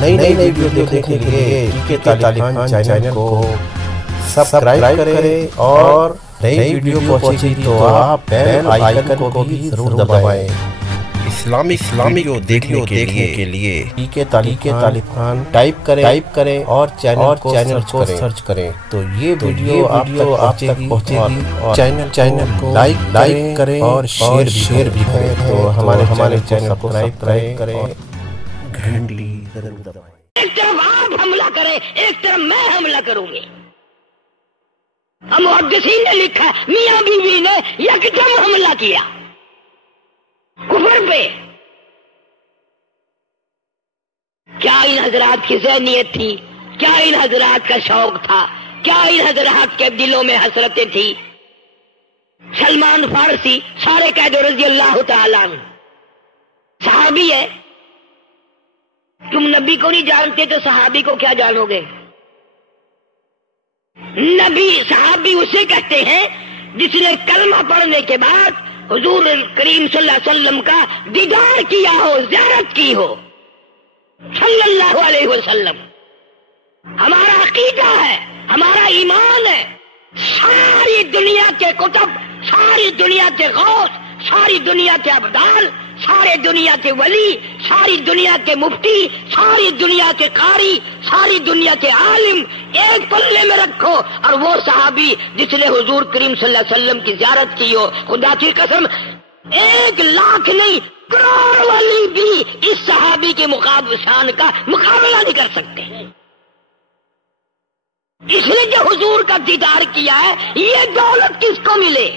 نئی نئی ویڈیو دیکھنے کے لیے کے طالب خان چینل کو سبسکرائب کریں اور نئی ویڈیو پہنچے گی تو آپ بیل آئیکن کو بھی ضرور دبائیں۔ اسلامی ویڈیو دیکھنے کے لیے کے طالب خان ٹائپ کریں اور چینل کو سرچ کریں تو یہ ویڈیو آپ تک پہنچے گی اور چینل کو لائک کریں اور شیئر بھی کریں تو ہمارے چینل کو سبسکرائب کریں اور گھنٹی ضرور دبائیں۔ ایک طرف آپ حملہ کریں، ایک طرف میں حملہ کروں گی۔ محدثین نے لکھا میاں بیوی نے یکدم حملہ کیا کفر پہ۔ کیا ان حضرات کی ذہنیت تھی، کیا ان حضرات کا شوق تھا، کیا ان حضرات کے دلوں میں حسرتیں تھی۔ سلمان فارسی سارے قید رضی اللہ تعالیٰ عنہ صحابی ہے، تم نبی کو نہیں جانتے تو صحابی کو کیا جانو گے؟ نبی صحابی اسے کہتے ہیں جس نے کلمہ پڑھنے کے بعد حضور کریم صلی اللہ علیہ وسلم کا دیدار کیا ہو، زیارت کی ہو صلی اللہ علیہ وسلم۔ ہمارا عقیدہ ہے، ہمارا ایمان ہے، ساری دنیا کے کتب، ساری دنیا کے غوث، ساری دنیا کے ابدال، سارے دنیا کے ولی، ساری دنیا کے مفتی، ساری دنیا کے قاری، ساری دنیا کے عالم ایک پلے میں رکھو اور وہ صحابی جس نے حضور کریم صلی اللہ علیہ وسلم کی زیارت کی ہو، خدا کی قسم 1,00,000 نہیں کروڑ والی بھی اس صحابی کے شان کا مقابلہ نہیں کر سکتے۔ اس نے جو حضور کا دیدار کیا ہے یہ دولت کس کو ملے؟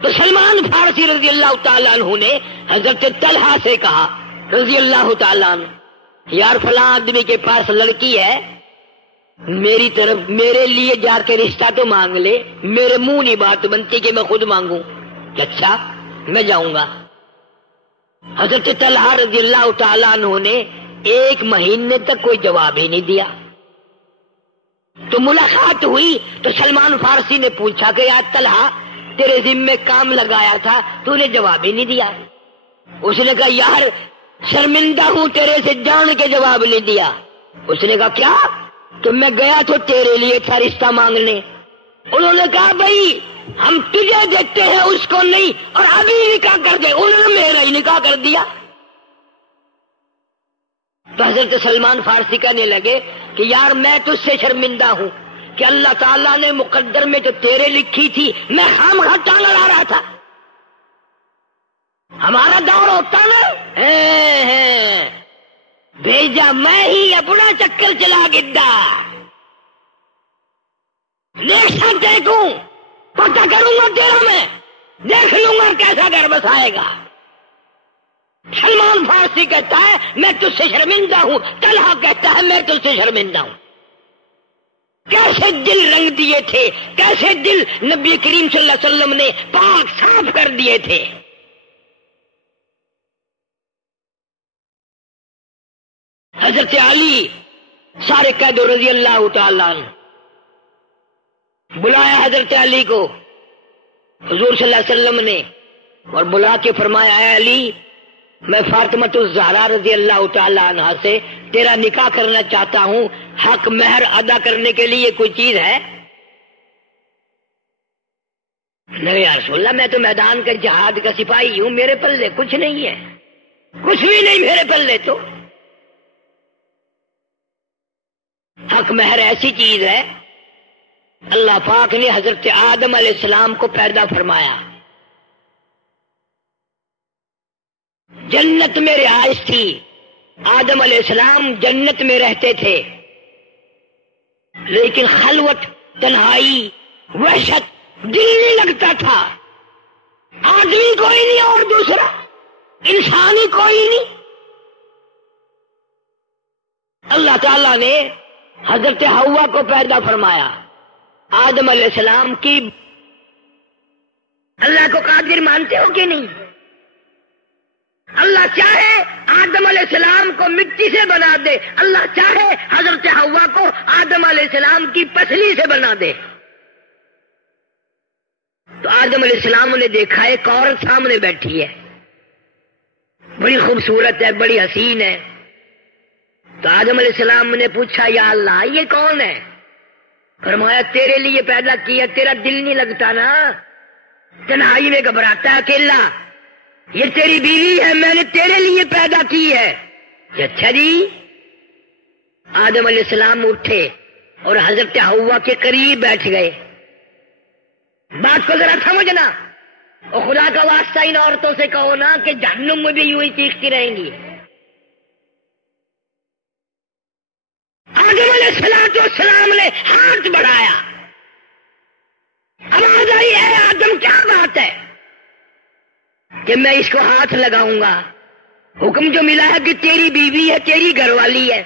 تو سلمان فارسی رضی اللہ تعالیٰ عنہ نے حضرت طلحہ سے کہا رضی اللہ تعالیٰ عنہ، یار فلاں آدمی کے پاس لڑکی ہے، میری طرف میرے لیے جا کے رشتہ تو مانگ لے، میرے منہ نہیں بات بنتی کہ میں خود مانگوں۔ اچھا میں جاؤں گا۔ حضرت طلحہ رضی اللہ تعالیٰ عنہ نے 1 مہینے تک کوئی جواب ہی نہیں دیا۔ تو ملاقات ہوئی تو سلمان فارسی نے پوچھا کہ یار طلحہ تیرے ذمے کام لگایا تھا تو نے جواب ہی نہیں دیا۔ اس نے کہا یار شرمندہ ہوں تیرے سے جان کے جواب نہیں دیا۔ اس نے کہا کیا؟ کہ میں گیا تو تیرے لیے تھا رشتہ مانگنے۔ انہوں نے کہا بھائی ہم تجھے دیتے ہیں اس کو نہیں، اور ابھی نکاح کر دے۔ انہوں نے میرا ہی نکاح کر دیا۔ تو حضرت سلمان فارسی کہنے لگے کہ یار میں تجھ سے شرمندہ ہوں کہ اللہ تعالیٰ نے مقدر میں جو تیرے لکھی تھی میں خامخواہ ٹانگ لڑا رہا تھا۔ ہمارا دور ہوتا نا بھیجا میں ہی اپنا چکر چلا گڈا، دیکھ دیکھوں پتہ کروں گا تیرا، میں دیکھ لوں گا کیسا گھر بسائے گا۔ سلمان فارسی کہتا ہے میں تجھ سے شرمندہ ہوں، طلحہ کہتا ہے میں تجھ سے شرمندہ ہوں۔ کیسے دل رنگ دیے تھے، کیسے دل نبی کریم صلی اللہ علیہ وسلم نے پاک صاف کر دیے تھے۔ حضرت علی سارے قید رضی اللہ تعالیٰ عنہ بلایا حضرت علی کو حضور صلی اللہ علیہ وسلم نے، اور بلا کے فرمایا اے علی میں فاطمۃ الزہرا رضی اللہ تعالیٰ عنہ سے تیرا نکاح کرنا چاہتا ہوں، حق مہر ادا کرنے کے لیے کوئی چیز ہے؟ نہیں یا رسول اللہ میں تو میدان کا جہاد کا سپاہی ہوں، میرے پلے کچھ نہیں ہے، کچھ بھی نہیں میرے پلے۔ تو حق مہر ایسی چیز ہے، اللہ پاک نے حضرت آدم علیہ السلام کو پیدا فرمایا، جنت میں رہائش تھی، آدم علیہ السلام جنت میں رہتے تھے، لیکن خلوت، تنہائی، وحشت دل نہیں لگتا تھا۔ آدمی کوئی نہیں اور دوسرا انسانی کوئی نہیں۔ اللہ تعالیٰ نے حضرت حوا کو پیدا فرمایا، آدم علیہ السلام کی۔ اللہ کو قادر مانتے ہو کہ نہیں؟ اللہ چاہے آدم علیہ السلام کو مٹی سے بنا دے، اللہ چاہے حضرت حوا کو آدم علیہ السلام کی پسلی سے بنا دے۔ تو آدم علیہ السلام نے دیکھا ایک عورت سامنے بیٹھی ہے، بڑی خوبصورت ہے، بڑی حسین ہے۔ تو آدم علیہ السلام نے پوچھا یا اللہ یہ کون ہے؟ فرمایا تیرے لیے پیدا کیا، تیرا دل نہیں لگتا نا، تنہائی میں گھبراتا ہے اکیلا، یہ تیری بیوی ہے، میں نے تیرے لیے پیدا کی ہے۔ اچھا جی۔ آدم علیہ السلام اٹھے اور حضرت حوا کے قریب بیٹھ گئے۔ بات کو ذرا سمجھنا، اور خدا کا واسطہ ان عورتوں سے کہو نا کہ جہنم میں بھی یوں ہی چیختی رہیں گی۔ آدم علیہ السلام نے ہاتھ بڑھایا، آواز آئی ہے آدم کیا بات ہے کہ میں اس کو ہاتھ لگاؤں گا؟ حکم جو ملا ہے کہ تیری بیوی ہے، تیری گھر والی ہے۔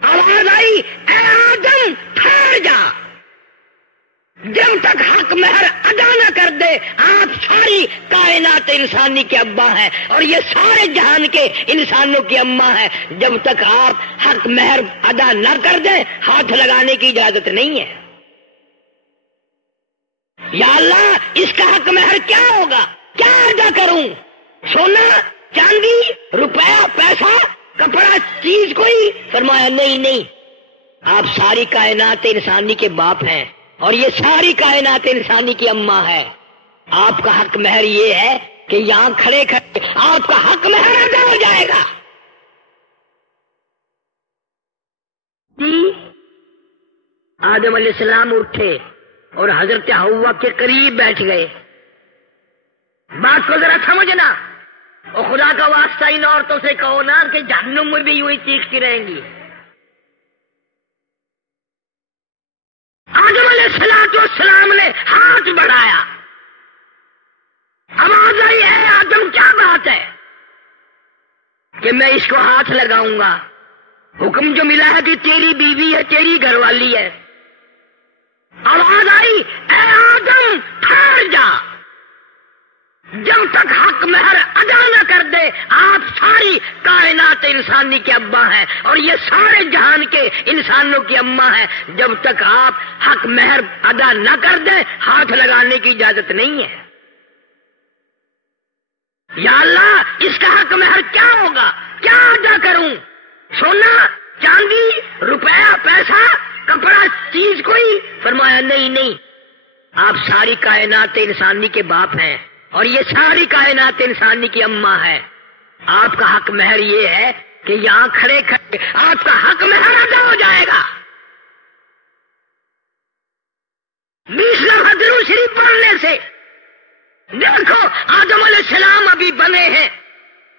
آواز آئی اے آدم ٹھہر جا، جب تک حق مہر ادا نہ کر دے آپ ساری کائنات انسانی کے ابا ہیں اور یہ سارے جہان کے انسانوں کی اماں ہیں، جب تک آپ حق مہر ادا نہ کر دیں ہاتھ لگانے کی اجازت نہیں ہے۔ یا اللہ اس کا حق مہر کیا ہوگا، کیا ادا کروں؟ سونا، چاندی، روپیہ، پیسہ، کپڑا، چیز کوئی؟ فرمایا نہیں، آپ ساری کائنات انسانی کے باپ ہیں اور یہ ساری کائنات انسانی کی اماں ہے۔ آپ کا حق مہر یہ ہے کہ یہاں کھڑے کھڑے آپ کا حق مہر ادا ہو جائے گا۔ آدم علیہ السلام اٹھے اور حضرت حوا کے قریب بیٹھ گئے۔ بات کو ذرا سمجھنا، اور خدا کا واسطہ ان عورتوں سے کہو نا کہ جہنم میں بھی یوں ہی چیختی رہیں گی۔ آدم علیہ السلام نے ہاتھ بڑھایا، آواز آئی ہے آدم کیا بات ہے کہ میں اس کو ہاتھ لگاؤں گا؟ حکم جو ملا ہے کہ تیری بیوی ہے، تیری گھر والی ہے۔ آواز آئی اے آدم ٹھہر جا، جب تک حق مہر ادا نہ کر دے آپ ساری کائنات انسانی کے ابا ہیں اور یہ سارے جہان کے انسانوں کی اماں ہیں، جب تک آپ حق مہر ادا نہ کر دیں ہاتھ لگانے کی اجازت نہیں ہے۔ یا اللہ اس کا حق مہر کیا ہوگا، کیا ادا کروں؟ سونا، چاندی، روپیہ، پیسہ، کپڑا، چیز کوئی؟ فرمایا نہیں، آپ ساری کائنات انسانی کے باپ ہیں اور یہ ساری کائنات انسانی کی اماں ہے۔ آپ کا حق مہر یہ ہے کہ یہاں کھڑے کھڑے آپ کا حق مہر ادا ہو جائے گا۔ 20 لفظ درود شریف پڑھنے سے دیکھو آدم علیہ السلام ابھی بنے ہیں،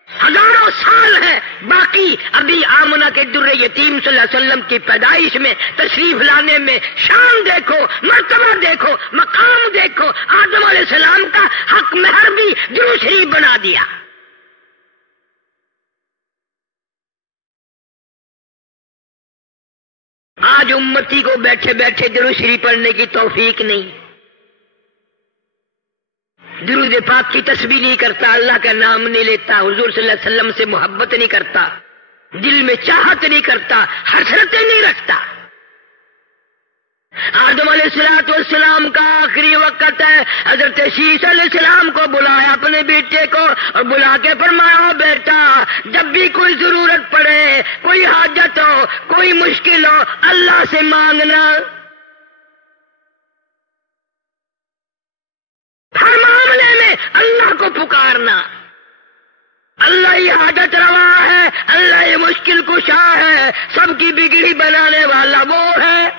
ہزاروں سال ہیں باقی، ابھی آمنہ کے در یتیم صلی اللہ علیہ وسلم کی پیدائش میں تشریف لانے میں شان دیکھو، مرتبہ دیکھو، مقام دیکھو، آدم علیہ السلام کا حق مہر بھی درود شریف بنا دیا۔ آج امتی کو بیٹھے بیٹھے درود شریف پڑھنے کی توفیق نہیں، درود پاک کی تسبیح نہیں کرتا، اللہ کا نام نہیں لیتا، حضور صلی اللہ علیہ وسلم سے محبت نہیں کرتا، دل میں چاہت نہیں کرتا، حسرتیں نہیں رکھتا۔ آدم علیہ السلام کا آخری وقت ہے، حضرت شیش علیہ السلام کو بلایا اپنے بیٹے کو اور بلا کے فرمایا بیٹا جب بھی کوئی ضرورت پڑے، کوئی حاجت ہو، کوئی مشکل ہو، اللہ سے مانگنا، ہر معاملے میں اللہ کو پکارنا۔ اللہ یہ حاجت روا ہے، اللہ یہ مشکل کشا ہے، سب کی بگڑی بنانے والا وہ ہے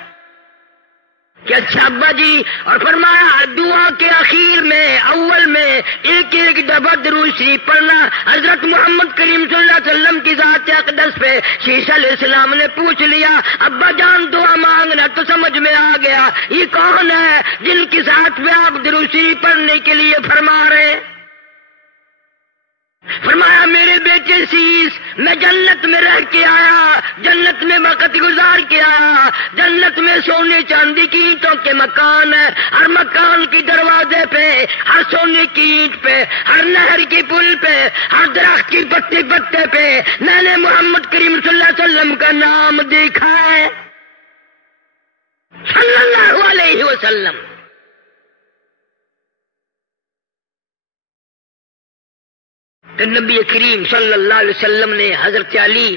کہ اچھا ابا جی، اور فرمایا دعا کے اخیر میں اول میں ایک ایک دفعہ درود شریف پڑھنا۔ حضرت محمد کریم صلی اللہ علیہ وسلم کی ذات اقدس پہ شیش علیہ السلام نے پوچھ لیا ابا جان دعا مانگنا، تو سمجھ میں آ گیا یہ کون ہے جن کی ذات پہ آپ درود شریف پڑھنے کے لیے فرما رہے ہیں۔ فرمایا میرے بیٹے شیش، میں جنت میں رہ کے آیا، جنت میں وقت گزار کے آیا، جنت میں سونے چاندی کی اینٹوں کے مکان ہے، ہر مکان کی دروازے پہ، ہر سونے کی اینٹ پہ، ہر نہر کی پل پہ، ہر درخت کی پتے پتے پہ میں نے محمد کریم صلی اللہ علیہ وسلم کا نام دیکھا ہے، صلی اللہ علیہ وسلم۔ تو نبی کریم صلی اللہ علیہ وسلم نے حضرت علی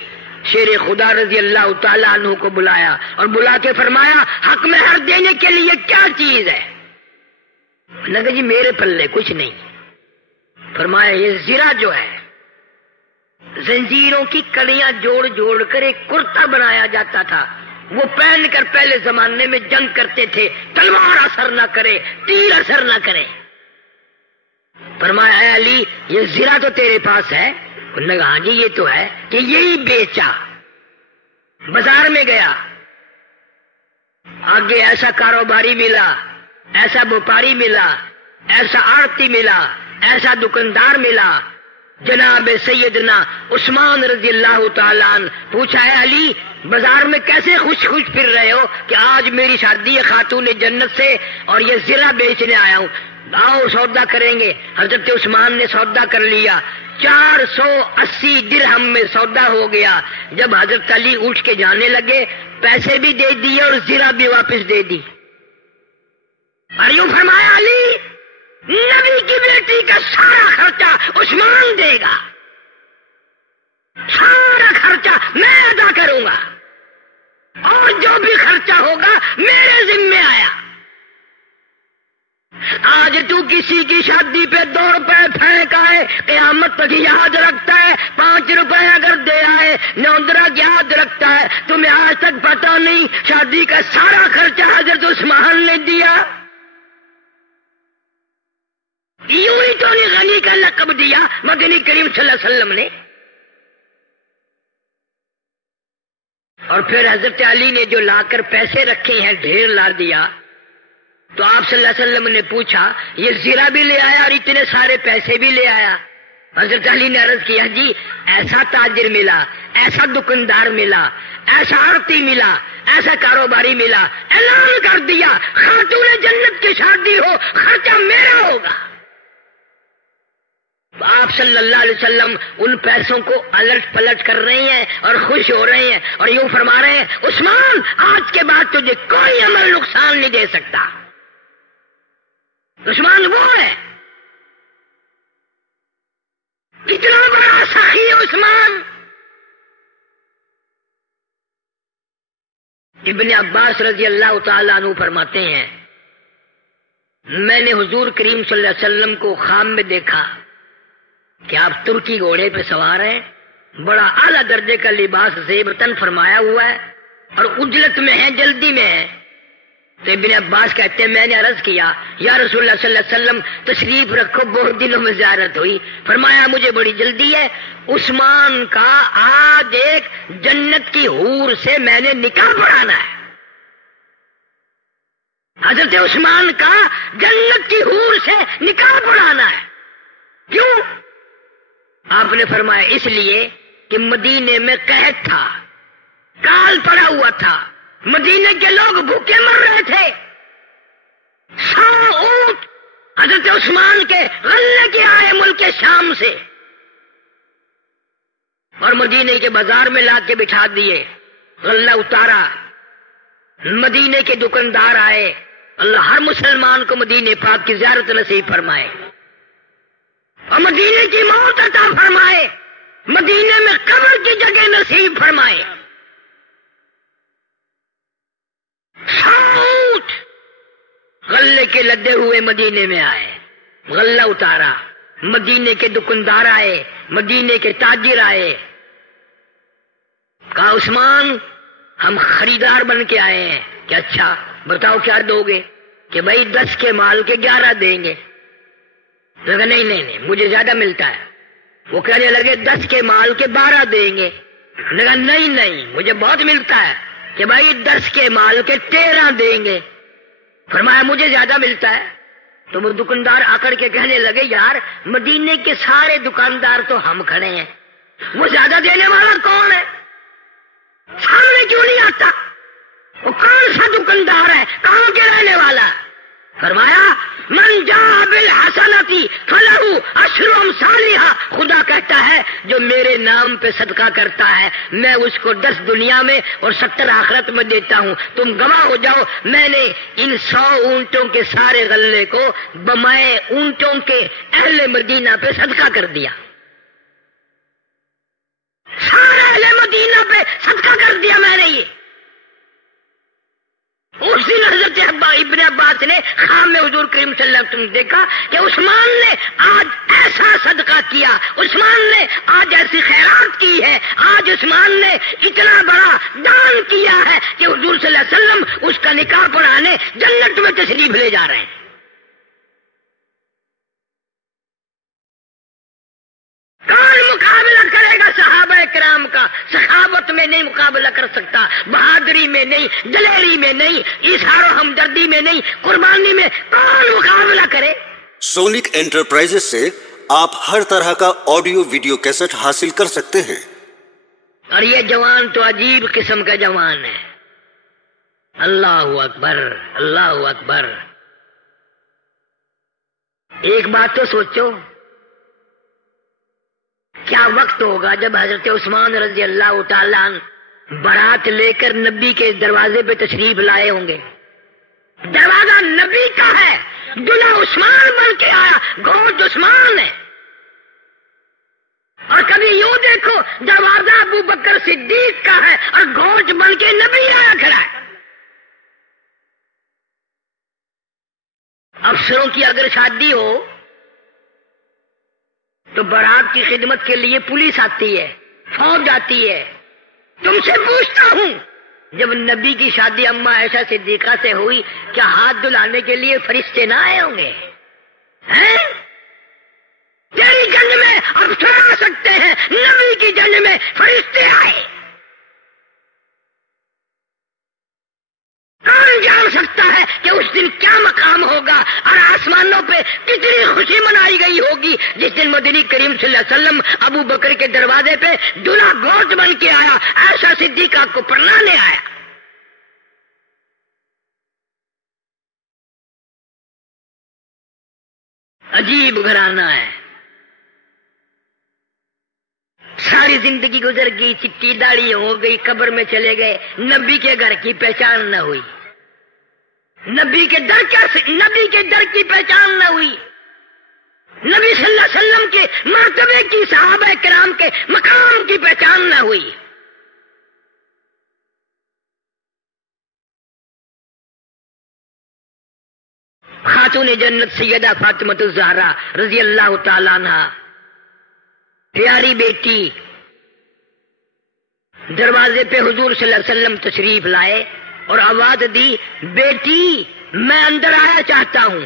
شیر خدا رضی اللہ تعالیٰ عنہ کو بلایا اور بلا کے فرمایا حق مہر دینے کے لیے کیا چیز ہے؟ نے کہا جی میرے پلے کچھ نہیں. فرمایا یہ زرہ جو ہے زنجیروں کی کڑیاں جوڑ جوڑ کر ایک کرتا بنایا جاتا تھا، وہ پہن کر پہلے زمانے میں جنگ کرتے تھے، تلوار اثر نہ کرے، تیر اثر نہ کرے. فرمایا اے علی یہ زرہ تو تیرے پاس ہے؟ انہوں نے کہا ہاں جی یہ تو ہے. کہ یہی بیچا. بازار میں گیا، آگے ایسا کاروباری ملا، ایسا وپاری ملا، ایسا آڑتی ملا، ایسا دکاندار ملا. جناب سیدنا عثمان رضی اللہ تعالیٰ عنہ پوچھا ہے علی بازار میں کیسے خوش خوش پھر رہے ہو کہ آج میری شادی ہے خاتون جنت سے اور یہ زرہ بیچنے آیا ہوں، آؤ سودا کریں گے. حضرت عثمان نے سودا کر لیا، 480 درہم میں سودا ہو گیا. جب حضرت علی اٹھ کے جانے لگے پیسے بھی دے دیے اور زرہ بھی واپس دے دی. اور یوں فرمایا علی نبی کی بیٹی کا سارا خرچہ عثمان دے گا، سارا خرچہ میں ادا کروں گا اور جو بھی خرچہ ہوگا میرے ذمے آیا. آج تو کسی کی شادی پہ 2 روپے پھینک آئے قیامت تک یاد رکھتا ہے، 5 روپے اگر دے آئے نوندرا یاد رکھتا ہے. تمہیں آج تک پتا نہیں شادی کا سارا خرچہ حضرت عثمان نے دیا. یوں ہی تو نے غنی کا لقب دیا مدنی کریم صلی اللہ علیہ وسلم نے. اور پھر حضرت علی نے جو لا کر پیسے رکھے ہیں ڈھیر لا دیا. تو آپ صلی اللہ علیہ وسلم نے پوچھا یہ زرہ بھی لے آیا اور اتنے سارے پیسے بھی لے آیا؟ حضرت علی نے عرض کیا جی ایسا تاجر ملا، ایسا دکاندار ملا، ایسا آڑتی ملا، ایسا کاروباری ملا، اعلان کر دیا خاتون جنت کی شادی ہو خرچہ میرا ہوگا. آپ صلی اللہ علیہ وسلم ان پیسوں کو الٹ پلٹ کر رہے ہیں اور خوش ہو رہے ہیں اور یوں فرما رہے ہیں عثمان آج کے بعد تجھے کوئی عمل نقصان نہیں دے سکتا. عثمان وہ ہے، کتنا بڑا سخی ہے عثمان. ابن عباس رضی اللہ تعالیٰ عنہ فرماتے ہیں میں نے حضور کریم صلی اللہ علیہ وسلم کو خواب میں دیکھا کہ آپ ترکی گھوڑے پہ سوار ہیں، بڑا اعلیٰ درجے کا لباس زیب تن فرمایا ہوا ہے اور اجلت میں ہے، جلدی میں ہے. تو ابن عباس کہتے ہیں میں نے عرض کیا یا رسول اللہ صلی اللہ علیہ وسلم تشریف رکھو، بہت دنوں میں زیارت ہوئی. فرمایا مجھے بڑی جلدی ہے، عثمان کا آج ایک جنت کی حور سے میں نے نکاح پڑھانا ہے. حضرت عثمان کا جنت کی حور سے نکاح پڑھانا ہے. کیوں؟ آپ نے فرمایا اس لیے کہ مدینے میں قحط تھا، کال پڑا ہوا تھا، مدینے کے لوگ بھوکے مر رہے تھے. 100 اونٹ حضرت عثمان کے غلے کے آئے ملک شام سے اور مدینے کے بازار میں لا کے بٹھا دیے. غلہ اتارا، مدینے کے دکاندار آئے. اللہ ہر مسلمان کو مدینے پاک کی زیارت نصیب فرمائے اور مدینے کی موت عطا فرمائے، مدینے میں قبر کی جگہ نصیب فرمائے. 100 اونٹ غلے کے لدے ہوئے مدینے میں آئے، غلہ اتارا، مدینے کے دکاندار آئے، مدینے کے تاجر آئے. کہا عثمان ہم خریدار بن کے آئے ہیں کہ اچھا بتاؤ کیا دو گے؟ کہ بھائی 10 کے مال کے 11 دیں گے. نہیں مجھے زیادہ ملتا ہے. وہ کہنے لگے 10 کے مال کے 12 دیں گے. نہیں مجھے بہت ملتا ہے. کہ بھائی 10 کے مال کے 13 دیں گے. فرمایا مجھے زیادہ ملتا ہے. تو وہ دکاندار آکڑ کے کہنے لگے یار مدینے کے سارے دکاندار تو ہم کھڑے ہیں، وہ زیادہ دینے والا کون ہے؟ سامنے کیوں نہیں آتا؟ وہ کون سا دکاندار ہے؟ کہاں کے رہنے والا؟ فرمایا من جاء بالحسنتی فلہ عشر امثالھا. خدا کہتا ہے جو میرے نام پہ صدقہ کرتا ہے میں اس کو 10 دنیا میں اور 70 آخرت میں دیتا ہوں. تم گواہ ہو جاؤ میں نے ان 100 اونٹوں کے سارے غلے کو بمائے اونٹوں کے اہل مدینہ پہ صدقہ کر دیا. صدقہ کر دیا میں نے یہ. اس دن حضرت ابن عباس نے خواب میں حضور کریم صلی اللہ علیہ وسلم دیکھا کہ عثمان نے آج ایسا صدقہ کیا، عثمان نے آج ایسی خیرات کی ہے، آج عثمان نے اتنا بڑا دان کیا ہے کہ حضور صلی اللہ علیہ وسلم اس کا نکاح پڑھانے جنت میں تشریف لے جا رہے ہیں. کون مقابلہ کرے گا صحابہ کرام کا؟ سخاوت میں نہیں مقابلہ کر سکتا، بہادری میں نہیں، دلیری میں نہیں، ایثار و ہمدردی میں نہیں، قربانی میں کون مقابلہ کرے؟ سونک انٹرپرائزز سے آپ ہر طرح کا آڈیو ویڈیو کیسٹ حاصل کر سکتے ہیں. اور یہ جوان تو عجیب قسم کا جوان ہے. اللہ اکبر، اللہ اکبر. ایک بات تو سوچو، کیا وقت ہوگا جب حضرت عثمان رضی اللہ تعالیٰ عنہ بارات لے کر نبی کے دروازے پہ تشریف لائے ہوں گے. دروازہ نبی کا ہے، دلہا عثمان بن کے آیا، گوشت عثمان ہے. اور کبھی یوں دیکھو، دروازہ ابو بکر صدیق کا ہے اور گوشت بن کے نبی آیا کھڑا ہے. افسروں کی اگر شادی ہو تو بارات کی خدمت کے لیے پولیس آتی ہے، فوج آتی ہے. تم سے پوچھتا ہوں، جب نبی کی شادی اماں عائشہ صدیقہ سے ہوئی، کیا ہاتھ دھلانے کے لیے فرشتے نہ آئے ہوں گے؟ تیری جنگ میں افسر آ سکتے ہیں، نبی کی جنگ میں فرشتے آئے. کون جان سکتا ہے کہ اس دن کیا مقام ہوگا اور آسمانوں پہ کتنی خوشی منائی گئی ہوگی جس دن مدنی کریم صلی اللہ علیہ وسلم ابو بکر کے دروازے پہ دلہا گوشت بن کے آیا، عائشہ صدیقہ کو پرنانے آیا. عجیب گھرانہ ہے. ساری زندگی گزر گئی، چٹی داڑھی ہو گئی، قبر میں چلے گئے، نبی کے گھر کی پہچان نہ ہوئی، نبی کے در کی پہچان نہ ہوئی، نبی صلی اللہ علیہ وسلم کے مرتبے کی، صحابہ کرام کے مقام کی پہچان نہ ہوئی. خاتون جنت سیدہ فاطمہ الزہرا رضی اللہ تعالیٰ عنہا، پیاری بیٹی، دروازے پہ حضور صلی اللہ علیہ وسلم تشریف لائے اور آواز دی، بیٹی میں اندر آیا چاہتا ہوں.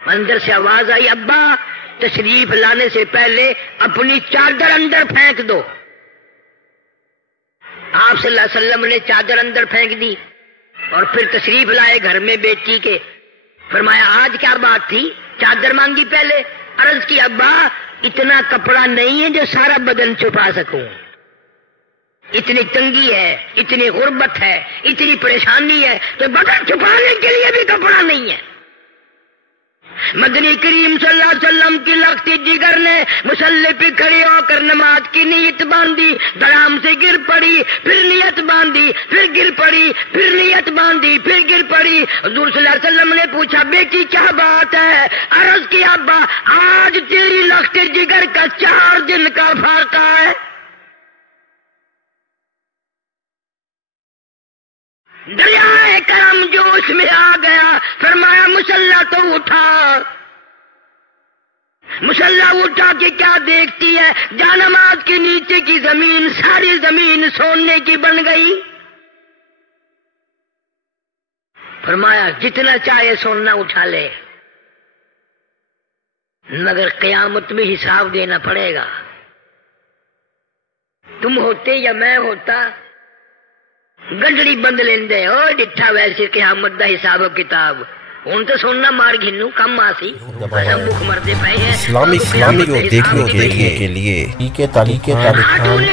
اندر سے آواز آئی، ابا تشریف لانے سے پہلے اپنی چادر اندر پھینک دو. آپ صلی اللہ علیہ وسلم نے چادر اندر پھینک دی اور پھر تشریف لائے گھر میں بیٹی کے. فرمایا آج کیا بات تھی؟ چادر مانگی پہلے. عرض کی ابا اتنا کپڑا نہیں ہے جو سارا بدن چھپا سکوں، اتنی تنگی ہے، اتنی غربت ہے، اتنی پریشانی ہے کہ بدن چھپانے کے لیے بھی کپڑا نہیں ہے. مدنی کریم صلی اللہ علیہ وسلم کی لختی جگر نے مصلی پہ کھڑے ہو کر نماز کی نیت باندھی، دھڑام سے گر پڑی، پھر نیت باندھی، پھر گر پڑی، پھر نیت باندھی، پھر گر پڑی. حضور صلی اللہ علیہ وسلم نے پوچھا بیٹی کیا بات ہے؟ عرض کی ابا آج تیری لختی جگر کا 4 دن کا فاقہ ہے. دریائے کرم جوش میں آ گیا. فرمایا مسلح تو اٹھا. مسلح اٹھا کہ کیا دیکھتی ہے؟ جانماز کے نیچے کی زمین، ساری زمین سونے کی بن گئی. فرمایا جتنا چاہے سونا اٹھا لے، مگر قیامت میں حساب دینا پڑے گا. تم ہوتے یا میں ہوتا گنڈڑی بند لیندے ہو ڈٹھا ویسے قیامت دا حساب و کتاب. ہوں تو سننا مار گھنو کم آسی بھوک مرتے پے ہیں. اسلامی کو دیکھنے کے لیے تاریخ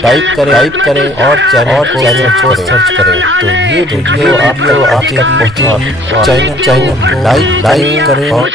ٹائپ کریں اور چینل کو سرچ کریں تو یہ ویڈیو آپ کو چینل لائک کریں اور